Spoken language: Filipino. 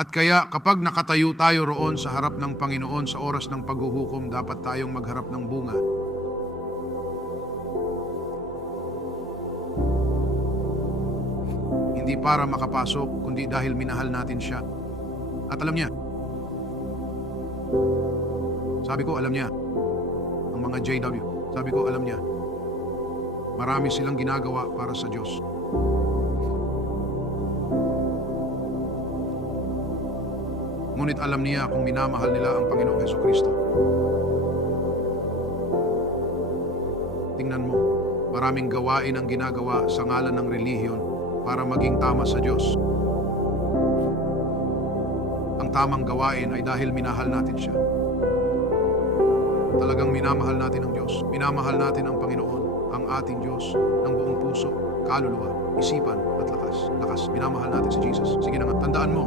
At kaya kapag nakatayo tayo roon sa harap ng Panginoon sa oras ng paghuhukom, dapat tayong magharap ng bunga. Hindi para makapasok, kundi dahil minahal natin siya. At alam niya, sabi ko alam niya, ang mga JW, sabi ko alam niya, marami silang ginagawa para sa Diyos. Ngunit alam niya kung minamahal nila ang Panginoong Heso Kristo. Tingnan mo, maraming gawain ang ginagawa sa ngalan ng relihiyon para maging tama sa Diyos. Ang tamang gawain ay dahil minahal natin siya. Talagang minamahal natin ang Diyos. Minamahal natin ang Panginoon, ang ating Diyos, ng buong puso, kaluluwa, isipan at lakas. Lakas, minamahal natin si Jesus. Sige na nga, tandaan mo,